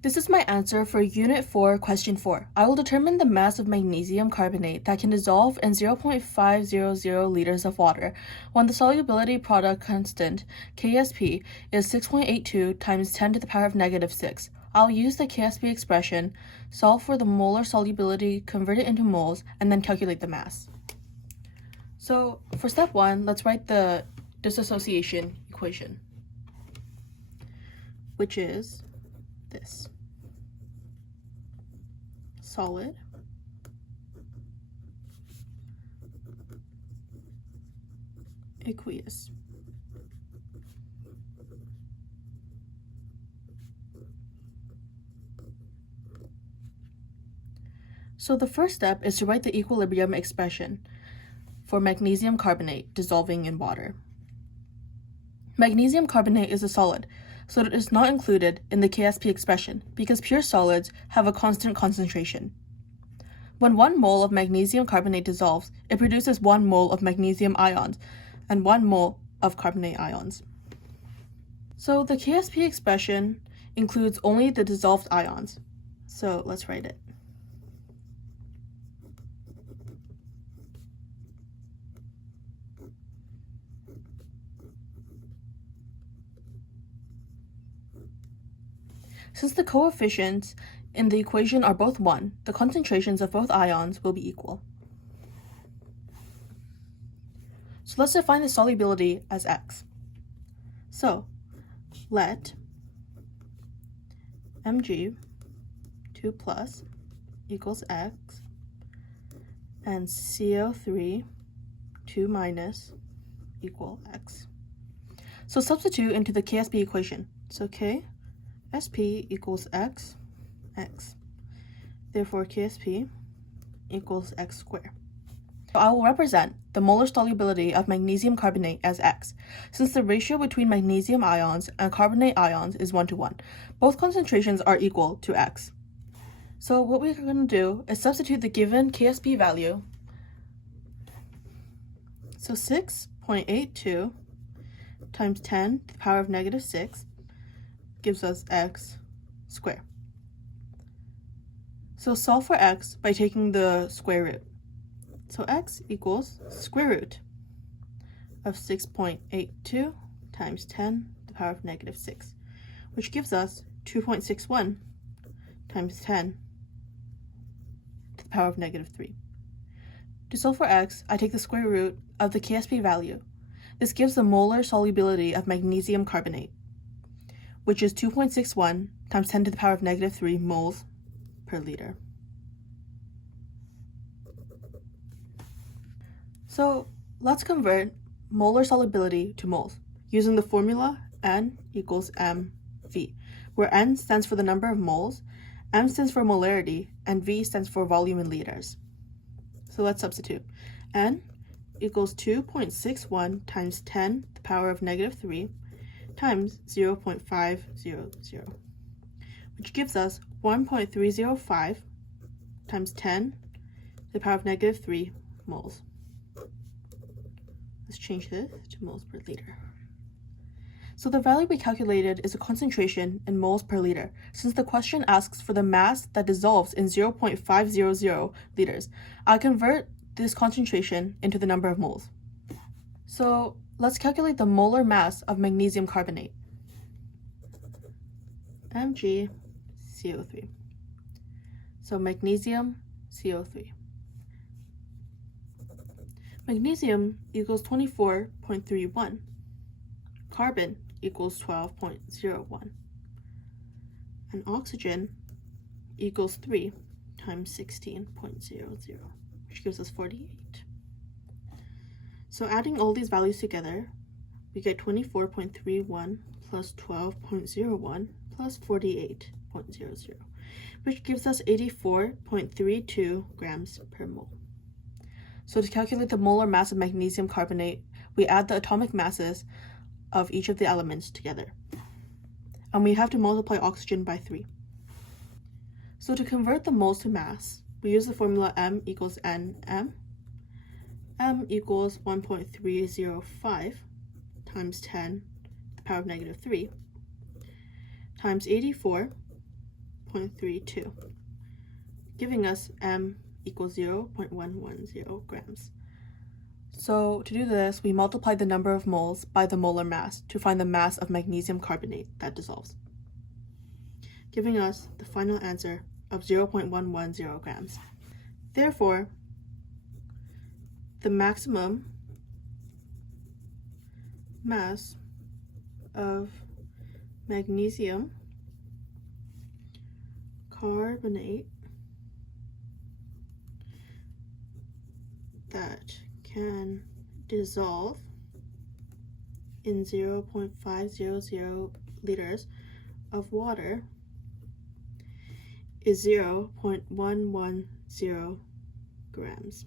This is my answer for Unit 4, Question 4. I will determine the mass of magnesium carbonate that can dissolve in 0.500 liters of water when the solubility product constant, KSP, is 6.82 times 10 to the power of negative 6. I'll use the KSP expression, solve for the molar solubility, convert it into moles, and then calculate the mass. So for step 1, let's write the dissociation equation, which is this. Solid aqueous. So the first step is to write the equilibrium expression for magnesium carbonate dissolving in water. Magnesium carbonate is a solid, so it is not included in the KSP expression because pure solids have a constant concentration. When 1 mole of magnesium carbonate dissolves, it produces 1 mole of magnesium ions and 1 mole of carbonate ions. So the KSP expression includes only the dissolved ions. So let's write it. Since the coefficients in the equation are both 1, the concentrations of both ions will be equal. So let's define the solubility as X. So let Mg 2 plus equals X and CO3 2 minus equal X. So substitute into the KSP equation. So KSP equals X. Therefore, KSP equals X squared. So I will represent the molar solubility of magnesium carbonate as X, since the ratio between magnesium ions and carbonate ions is 1:1. Both concentrations are equal to X. So what we're going to do is substitute the given KSP value. So 6.82 times 10 to the power of negative 6 gives us X squared. So solve for X by taking the square root. So X equals square root of 6.82 times 10 to the power of negative 6, which gives us 2.61 times 10 to the power of negative 3. To solve for X, I take the square root of the KSP value. This gives the molar solubility of magnesium carbonate, which is 2.61 times 10 to the power of negative 3 moles per liter. So let's convert molar solubility to moles using the formula N equals mV, where N stands for the number of moles, M stands for molarity, and V stands for volume in liters. So let's substitute. N equals 2.61 times 10 to the power of negative 3 times 0.500, which gives us 1.305 times 10 to the power of negative 3 moles. Let's change this to moles per liter. So the value we calculated is a concentration in moles per liter. Since the question asks for the mass that dissolves in 0.500 liters, I convert this concentration into the number of moles. So let's calculate the molar mass of magnesium carbonate. MgCO3. So magnesium CO3. Magnesium equals 24.31. Carbon equals 12.01. And oxygen equals 3 times 16.00, which gives us 48. So adding all these values together, we get 24.31 plus 12.01 plus 48.00, which gives us 84.32 grams per mole. So to calculate the molar mass of magnesium carbonate, we add the atomic masses of each of the elements together. And we have to multiply oxygen by 3. So to convert the moles to mass, we use the formula M equals Nm. M equals 1.305 times 10 to the power of negative 3 times 84 0.32, giving us M equals 0.110 grams. So to do this, we multiply the number of moles by the molar mass to find the mass of magnesium carbonate that dissolves, giving us the final answer of 0.110 grams. Therefore, the maximum mass of magnesium carbonate that can dissolve in 0.500 liters of water is 0.110 grams.